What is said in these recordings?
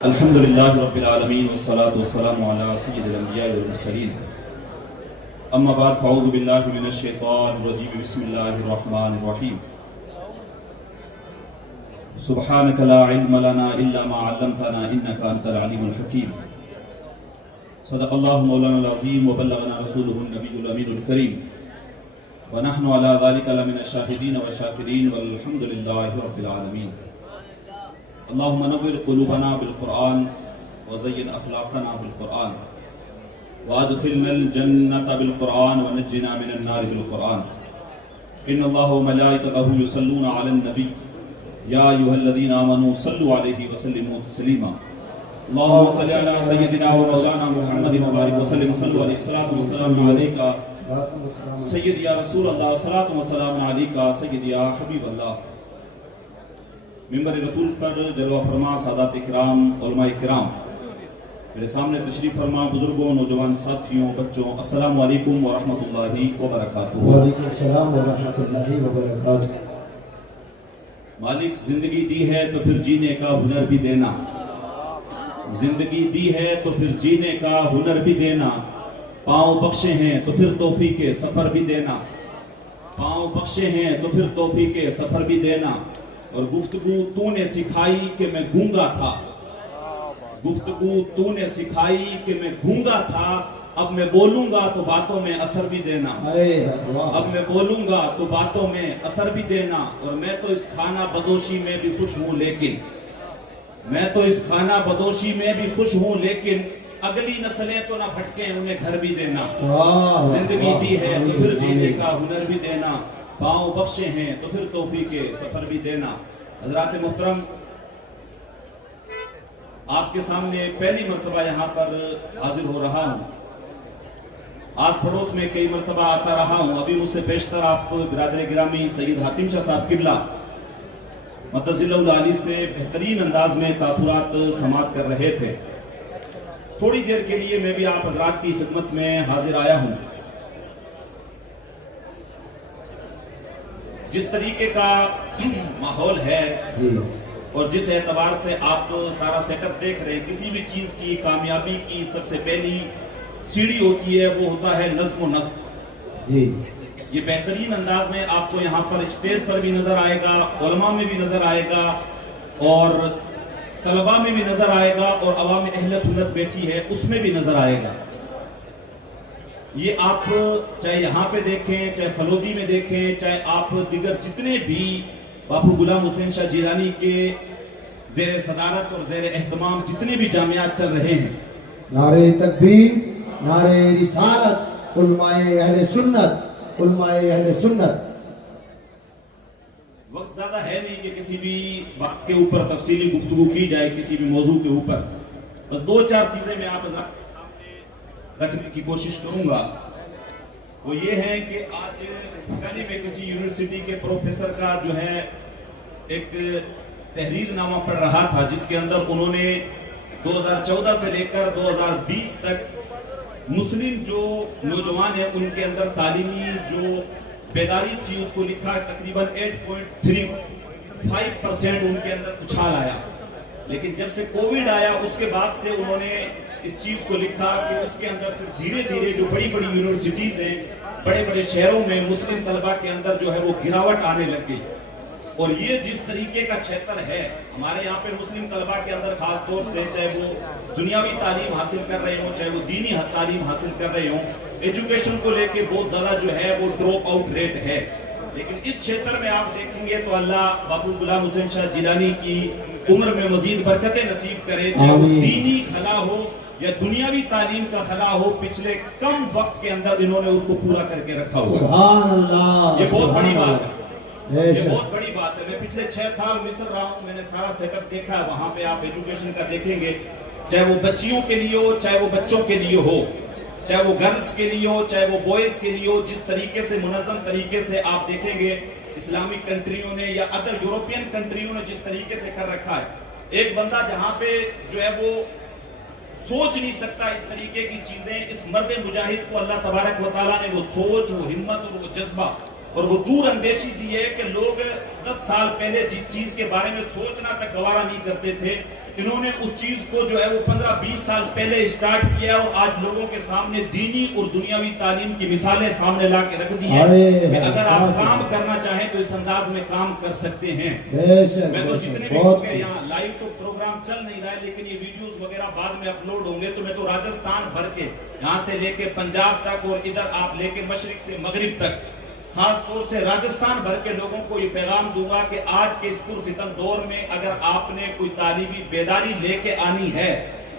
الحمد للہ رب العالمین والصلاة والسلام علی سید الانبیاء والمرسلین اما بعد فاعوذ باللہ من الشیطان الرجیم بسم اللہ الرحمن الرحیم سبحانک لا علم لنا الا ما علمتنا انک انت العلیم الحکیم صدق اللہ مولانا العظیم وبلغنا رسولہ النبی الامین الکریم ونحن على ذلك لمن الشاہدین والشاکرین والحمد للہ رب العالمین اللهم نور قلوبنا بالقرآن وزين أخلاقنا بالقرآن وادخلنا الجنة بالقرآن ونجنا من النار بالقرآن إن الله وملائكته يصلون على النبي يا أيها الذين آمنوا صلوا عليه وسلموا تسليما اللهم صل على سيدنا ومولانا محمد وبارك وسلم صلوا عليه الصلاة والسلام عليك سيد يا رسول الله الصلاة والسلام عليك سيد يا حبيب الله ممبر رسول پر جلوہ فرما سادات اکرام علماء اکرام میرے سامنے تشریف فرما بزرگوں نوجوان ساتھیوں بچوں السلام علیکم ورحمۃ اللہ وبرکاتہ۔ وعلیکم السلام ورحمۃ اللہ وبرکاتہ۔ مالک زندگی دی ہے تو پھر جینے کا ہنر بھی دینا، زندگی دی ہے تو پھر جینے کا ہنر بھی دینا، پاؤں بخشے ہیں تو پھر توفیق سفر بھی دینا، پاؤں بخشے ہیں تو پھر توفیق سفر بھی دینا، اور گفتگو تو نے سکھائی کہ میں گونگا تھا، گفتگو تو نے سکھائی کہ میں گونگا تھا، اب میں بولوں گا تو باتوں میں اثر بھی دینا، اب میں بولوں گا تو باتوں میں اثر بھی دینا، اور میں تو اس خانہ بدوشی میں بھی خوش ہوں لیکن میں تو اس خانہ بدوشی میں بھی خوش ہوں لیکن اگلی نسلیں تو نہ بھٹکیں انہیں گھر بھی دینا، زندگی دی ہے تو پھر جینے کا ہنر بھی دینا، پاؤں بخشے ہیں تو پھر توفیق سفر بھی دینا۔ حضرات محترم، آپ کے سامنے پہلی مرتبہ یہاں پر حاضر ہو رہا ہوں، آس پڑوس میں کئی مرتبہ آتا رہا ہوں، ابھی مجھ سے بیشتر آپ برادر گرامی سید حاتم شاہ صاحب قبلہ متضل العالی سے بہترین انداز میں تاثرات سماعت کر رہے تھے۔ تھوڑی دیر کے لیے میں بھی آپ حضرات کی خدمت میں حاضر آیا ہوں۔ جس طریقے کا ماحول ہے اور جس اعتبار سے آپ سارا سیٹ اپ دیکھ رہے ہیں، کسی بھی چیز کی کامیابی کی سب سے پہلی سیڑھی ہوتی ہے وہ ہوتا ہے نظم و نسق۔ یہ بہترین انداز میں آپ کو یہاں پر اسٹیج پر بھی نظر آئے گا، علماء میں بھی نظر آئے گا اور طلباء میں بھی نظر آئے گا، اور عوام اہل سنت بیٹھی ہے اس میں بھی نظر آئے گا۔ یہ آپ چاہے یہاں پہ دیکھیں، چاہے فلودی میں دیکھیں، چاہے آپ دیگر جتنے بھی باپو غلام حسین شاہ جیلانی کے زیر صدارت اور زیر اہتمام جتنے بھی جامعات چل رہے ہیں، نعرہ تکبیر، نعرہ رسالت، علماء اہل سنت، علماء اہل سنت۔ وقت زیادہ ہے نہیں کہ کسی بھی وقت کے اوپر تفصیلی گفتگو کی جائے، کسی بھی موضوع کے اوپر بس دو چار چیزیں میں آپ حضرات رکھنے کی کوشش کروں گا۔ وہ یہ ہے کہ آج پہلے میں کسی یونیورسٹی کے پروفیسر کا جو ہے ایک تحریر نامہ پڑھ رہا تھا، جس کے اندر انہوں نے 2014 سے لے کر 2020 تک مسلم جو نوجوان ہیں ان کے اندر تعلیمی جو بیداری تھی اس کو لکھا ہے، تقریباً 8.35% ان کے اندر اچھال آیا۔ لیکن جب سے کووڈ آیا اس کے بعد سے انہوں نے اس چیز کو لکھا کہ اس کے اندر پھر دھیرے دھیرے جو بڑی بڑی یونیورسٹیز ہیں، بڑے بڑے شہروں میں مسلم طلبہ کے اندر جو ہے وہ گراوٹ آنے لگ گئی، اور یہ جس طریقے کا چھیتر ہے ہمارے یہاں پہ مسلم طلبہ کے اندر خاص طور سے، چاہے وہ دنیاوی تعلیم حاصل کر رہے ہوں چاہے وہ دینی تعلیم حاصل کر رہے ہوں، ایجوکیشن کو لے کے بہت زیادہ جو ہے وہ ڈراپ آؤٹ ریٹ ہے۔ لیکن اس چھیتر میں آپ دیکھیں گے تو اللہ باپو غلام حسین شاہ جیلانی کی عمر میں مزید برکتیں نصیب کرے، چاہے وہ دینی خلا ہو یا دنیاوی تعلیم کا خلا ہو، پچھلے کم وقت کے اندر انہوں نے اس کو پورا کر کے رکھا ہوا۔ سبحان اللہ، یہ بہت بڑی بات ہے، یہ بہت بڑی بات ہے۔ میں پچھلے 6 سال مصر رہا ہوں، میں نے سارا سیٹ اپ دیکھا ہے، وہاں پہ آپ ایجوکیشن کا دیکھیں گے، چاہے وہ بچیوں کے لیے ہو چاہے وہ بچوں کے لیے ہو، چاہے وہ گرلز کے لیے ہو چاہے وہ بوائز کے لیے ہو، جس طریقے سے منظم طریقے سے آپ دیکھیں گے اسلامک کنٹریوں نے یا ادر یورپین کنٹریوں نے جس طریقے سے کر رکھا ہے، ایک بندہ جہاں پہ جو ہے وہ سوچ نہیں سکتا اس طریقے کی چیزیں، اس مرد مجاہد کو اللہ تبارک و تعالیٰ نے وہ سوچ، وہ ہمت اور وہ جذبہ اور وہ دور اندیشی دی ہے کہ لوگ 10 سال پہلے جس چیز کے بارے میں سوچنا تک گوارا نہیں کرتے تھے، انہوں نے اس چیز کو جو ہے وہ 15-20 سال پہلے اسٹارٹ کیا اور آج لوگوں کے سامنے دینی اور دنیاوی تعلیم کی مثالیں سامنے لا کے رکھ دی ہیں کہ اگر آپ کام کرنا چاہیں تو اس انداز میں کام کر سکتے ہیں۔ میں تو جتنے بھی یہاں لائیو تو پروگرام چل نہیں رہا ہے لیکن یہ ویڈیوز وغیرہ بعد میں اپلوڈ ہوں گے، تو میں تو راجستھان بھر کے یہاں سے لے کے پنجاب تک اور ادھر آپ لے کے مشرق سے مغرب تک خاص طور سے راجستھان بھر کے لوگوں کو یہ پیغام دوں گا کہ آج کے اس پرفتن دور میں اگر آپ نے کوئی تعلیمی بیداری لے کے آنی ہے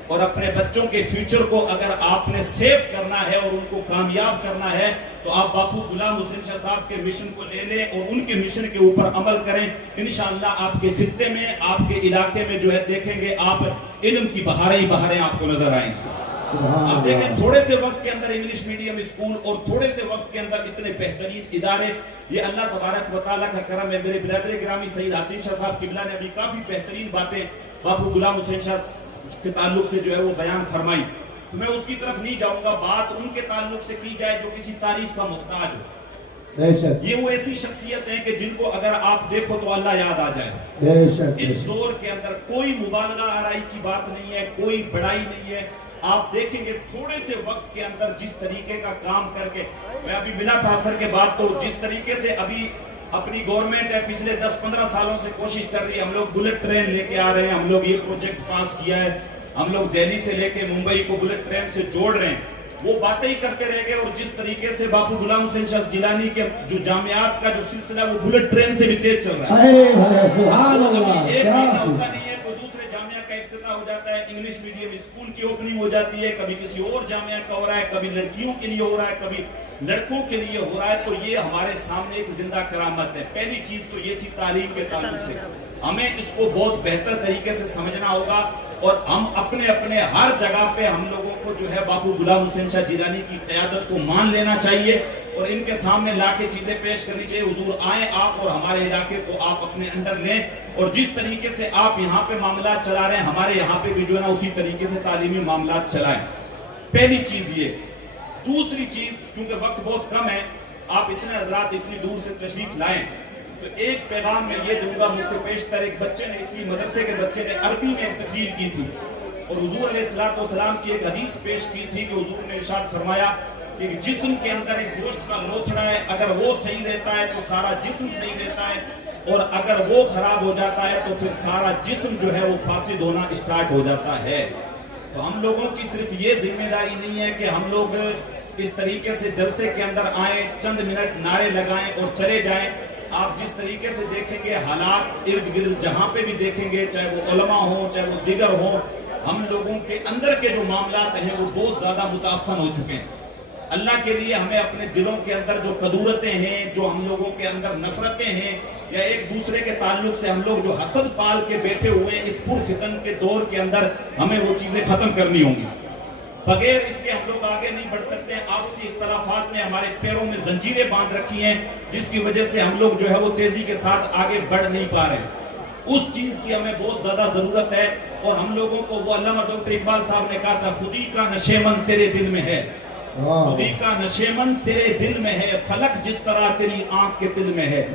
اور اپنے بچوں کے فیوچر کو اگر آپ نے سیف کرنا ہے اور ان کو کامیاب کرنا ہے تو آپ باپو غلام حسین شاہ صاحب کے مشن کو لے لیں اور ان کے مشن کے اوپر عمل کریں۔ انشاءاللہ آپ کے خطے میں، آپ کے علاقے میں جو ہے دیکھیں گے آپ علم کی بہاریں ہی بہاریں آپ کو نظر آئیں گی۔ آپ دیکھیں تھوڑے سے وقت کے اندر انگلش میڈیم اسکول اور تھوڑے سے وقت کے اندر اتنے بہترین ادارے، یہ اللہ تبارک و تعالیٰ کا کرم ہے۔ میرے برادر گرامی سید حاتم شاہ صاحب قبلہ نے ابھی کافی بہترین باتیں باپو غلام حسین شاہ کے تعلق سے جو ہے وہ بیان فرمائی، تو میں اس کی طرف نہیں جاؤں گا۔ بات ان کے تعلق سے کی جائے جو کسی تعریف کا محتاج ہو۔ یہ وہ ایسی شخصیت ہیں کہ جن کو اگر آپ دیکھو تو اللہ یاد آ جائے۔ اس دور کے اندر کوئی مبالغہ آرائی کی بات نہیں ہے، کوئی بڑائی نہیں ہے۔ آپ دیکھیں گے تھوڑے سے وقت کے اندر جس طریقے کا کام کر کے، میں ابھی بلا تاثر کے بات تو جس طریقے سے ابھی اپنی گورنمنٹ ہے پچھلے 10-15 سالوں سے کوشش کر رہی ہے، ہم لوگ بلٹ ٹرین لے کے آ رہے ہیں، ہم لوگ یہ پروجیکٹ پاس کیا ہے، ہم لوگ دہلی سے لے کے ممبئی کو بلٹ ٹرین سے جوڑ رہے ہیں، وہ باتیں ہی کرتے رہ گئے۔ اور جس طریقے سے باپو غلام حسین شاہ جیلانی کے جو جامعات کا جو سلسلہ وہ بلٹ ٹرین سے بھی تیز چل رہا ہے۔ سبحان اللہ، ایک مہینہ ہوتا نہیں ہے کوئی دوسرے جامعہ کا افتتاح ہو جاتا ہے، انگلش میڈیم اسکول کی اوپننگ ہو جاتی ہے، کبھی کسی اور جامعہ کا ہو رہا ہے، کبھی لڑکیوں کے لیے ہو رہا ہے، کبھی لڑکوں کے لیے ہو رہا ہے، تو یہ ہمارے سامنے ایک زندہ کرامت ہے۔ پہلی چیز تو یہ تھی تعلیم کے تعلق سے، ہمیں اس کو بہت بہتر طریقے سے سمجھنا ہوگا اور ہم اپنے اپنے ہر جگہ پہ ہم لوگوں کو جو ہے باپو غلام حسین شاہ جیلانی کی قیادت کو مان لینا چاہیے اور ان کے سامنے لا کے چیزیں پیش کرنی چاہیے۔ حضور آئیں آپ اور ہمارے علاقے کو آپ اپنے انڈر لیں اور جس طریقے سے آپ یہاں پہ معاملات چلا رہے ہیں ہمارے یہاں پہ بھی جو ہے نا اسی طریقے سے تعلیمی معاملات چلائیں۔ پہلی چیز یہ۔ دوسری چیز، کیونکہ وقت بہت کم ہے، آپ اتنے حضرات اتنی دور سے تشریف لائیں تو ایک پیغام میں یہ دوں گا مجھ سے پیشتر۔ ایک بچے نے، اسی مدرسے کے بچے نے عربی میں ایک تقریر کی تھی اور حضور علیہ السلام کی ایک حدیث پیش کی تھی کہ حضور نے ارشاد فرمایا کہ جسم کے اندر ایک گوشت کا لوتھڑا ہے، اگر وہ صحیح رہتا ہے تو سارا جسم صحیح رہتا ہے اور اگر وہ خراب ہو جاتا ہے تو پھر سارا جسم جو ہے وہ فاسد ہونا اسٹارٹ ہو جاتا ہے۔ تو ہم لوگوں کی صرف یہ ذمہ داری نہیں ہے کہ ہم لوگ اس طریقے سے جلسے کے اندر آئیں، چند منٹ نعرے لگائیں اور چلے جائیں۔ آپ جس طریقے سے دیکھیں گے حالات ارد گرد جہاں پہ بھی دیکھیں گے، چاہے وہ علماء ہوں چاہے وہ دیگر ہوں، ہم لوگوں کے اندر کے جو معاملات ہیں وہ بہت زیادہ متعفن ہو چکے ہیں۔ اللہ کے لیے ہمیں اپنے دلوں کے اندر جو قدورتیں ہیں، جو ہم لوگوں کے اندر نفرتیں ہیں یا ایک دوسرے کے تعلق سے ہم لوگ جو حسد پال کے بیٹھے ہوئے ہیں، اس پرفتن کے دور کے اندر ہمیں وہ چیزیں ختم کرنی ہوں گی۔ بغیر اس کے ہم لوگ آگے نہیں بڑھ سکتے ہیں۔ آپسی اختلافات نے ہمارے پیروں میں زنجیریں باندھ رکھی ہیں جس کی وجہ سے ہم لوگ جو ہے وہ تیزی کے ساتھ آگے بڑھ نہیں پا رہے۔ اس چیز کی ہمیں بہت زیادہ ضرورت ہے اور ہم لوگوں کو وہ علامہ ڈاکٹر اقبال صاحب نے کہا تھا، خودی کا نشیمن تیرے دل میں ہے، خودی کا نشیمن تیرے دل میں ہے، فلک جس طرح تیری آنکھ کے دل میں ہے۔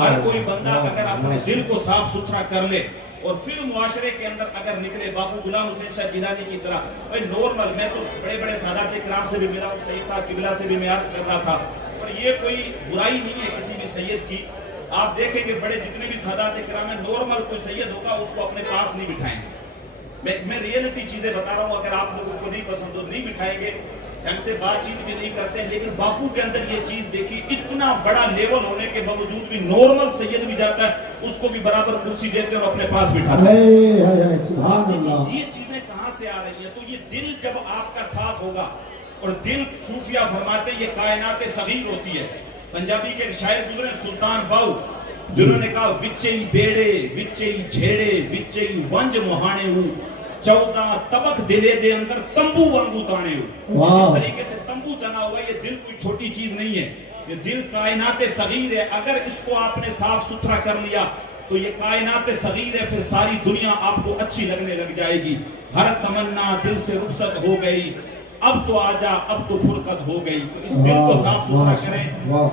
ہر کوئی بندہ اگر اپنے دل کو صاف ستھرا کر لے اور پھر معاشرے کے اندر اگر نکلے باپو غلام حسین شاہ جیلانی کی طرح، نارمل، میں تو بڑے بڑے سادات کرام سے بھی ملا ہوں، سید صاحب قبلہ سے بھی میں عرض کر رہا تھا، اور یہ کوئی برائی نہیں ہے کسی بھی سید کی۔ آپ دیکھیں کہ بڑے جتنے بھی سادات کرام ہیں، نارمل کوئی سید ہوگا اس کو اپنے پاس نہیں بٹھائیں گے۔ میں ریئلٹی چیزیں بتا رہا ہوں، اگر آپ لوگوں کو نہیں پسند ہو نہیں بٹھائیں گے، ہم سے بات چیت بھی نہیں کرتے ہیں، لیکن باپو کے اندر یہ چیز دیکھی، اتنا بڑا لیول ہونے کے باوجود بھی نارمل سید بھی جاتا ہے اس کو بھی برابر کرسی دیتے اور اپنے پاس بٹھاتے ہیں۔ سبحان اللہ۔ یہ چیزیں کہاں سے آ رہی ہیں؟ تو یہ دل جب آپ کا صاف ہوگا، اور دل صوفیہ فرماتے ہیں یہ کائنات صغیر ہوتی ہے۔ پنجابی کے ایک شاعر گزرے سلطان باؤ، جنہوں نے کہا وچے ہی بیڑے وچے ہی جھیڑے وچے ہی ونج مہانے ہوں، 14 طبق دلے دے اندر تمبو وانگو تانے ہو۔ جس طریقے سے تمبو تنا ہوا ہے، یہ دل کوئی چھوٹی چیز نہیں ہے، یہ دل کائنات صغیر ہے۔ اگر اس کو آپ نے صاف ستھرا کر لیا تو یہ کائنات صغیر ہے، پھر ساری دنیا آپ کو اچھی لگنے لگ جائے گی۔ ہر تمنا دل سے رخصت ہو گئی، اب تو آجا اب تو فرقت ہو گئی۔ تو اس دل کو صاف ستھرا کریں،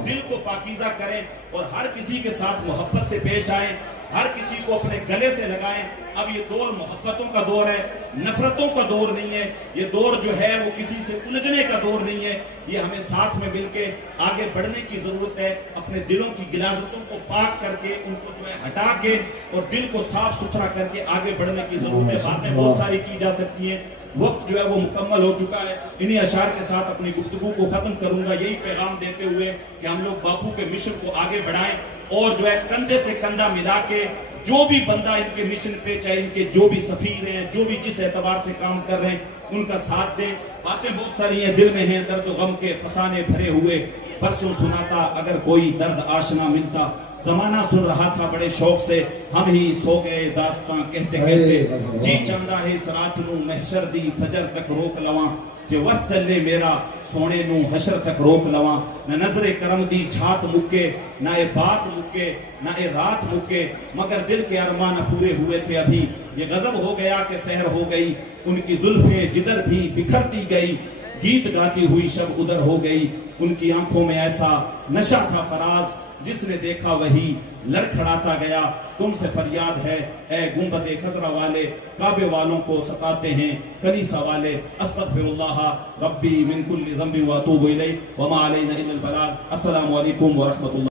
دل کو پاکیزہ کریں اور ہر کسی کے ساتھ محبت سے پیش آئیں۔ ہر کسی کو اپنے گلے سے لگائیں. اب یہ دور محبتوں کا دور ہے, نفرتوں کا دور نہیں ہے. یہ دور جو ہے وہ کسی سے الجھنے کا دور نہیں ہے. یہ ہمیں ساتھ میں مل کے آگے بڑھنے کی ضرورت ہے. اپنے دلوں کی غلاظتوں کو پاک کر کے, ان کو جو ہے ہٹا کے اور دل کو صاف ستھرا کر کے آگے بڑھنے کی ضرورت ہے. باتیں بہت ساری کی جا سکتی ہیں, وقت جو ہے وہ مکمل ہو چکا ہے. انہی اشعار کے ساتھ اپنی گفتگو کو ختم کروں گا, یہی پیغام دیتے ہوئے کہ ہم لوگ باپو کے مشن کو آگے بڑھائیں اور جو ہے کندھے سے کندھا ملا کے جو بھی بندہ ان کے مشن پہ, چاہے ان کے جو بھی سفیر ہیں, جو بھی جس اعتبار سے کام کر رہے ہیں, ان کا ساتھ دیں. باتیں بہت ساری ہیں, دل میں ہیں درد و غم کے فسانے بھرے ہوئے. برسوں سناتا اگر کوئی درد آشنا ملتا, زمانہ سن رہا تھا بڑے شوق سے, ہم ہی سو گئے داستان کہتے کہتے. جی چاندہ ہے اس رات نو محشر دی فجر تک روک لواں, جے وقت چلے میرا سونے نو حشر تک روک لواں. نہ نظر کرم دی جھات مکے, نہ اے بات مکے, نہ اے رات مکے, مگر دل کے ارمان پورے ہوئے تھے ابھی. یہ غضب ہو گیا کہ سحر ہو گئی, ان کی زلفیں جدر بھی بکھرتی گئی. گیت گاتی ہوئی شب ادھر ہو گئی, ان کی آنکھوں میں ایسا نشہ تھا فراز, جس نے دیکھا وہی لڑکھڑاتا گیا. تم سے فریاد ہے اے گنبد خضرا والے, کعبے والوں کو ستاتے ہیں کلیسا والے. استغفر اللہ ربی من کل ذنب واتوب الیہ وما علینا الا البلاغ. السلام علیکم ورحمۃ اللہ.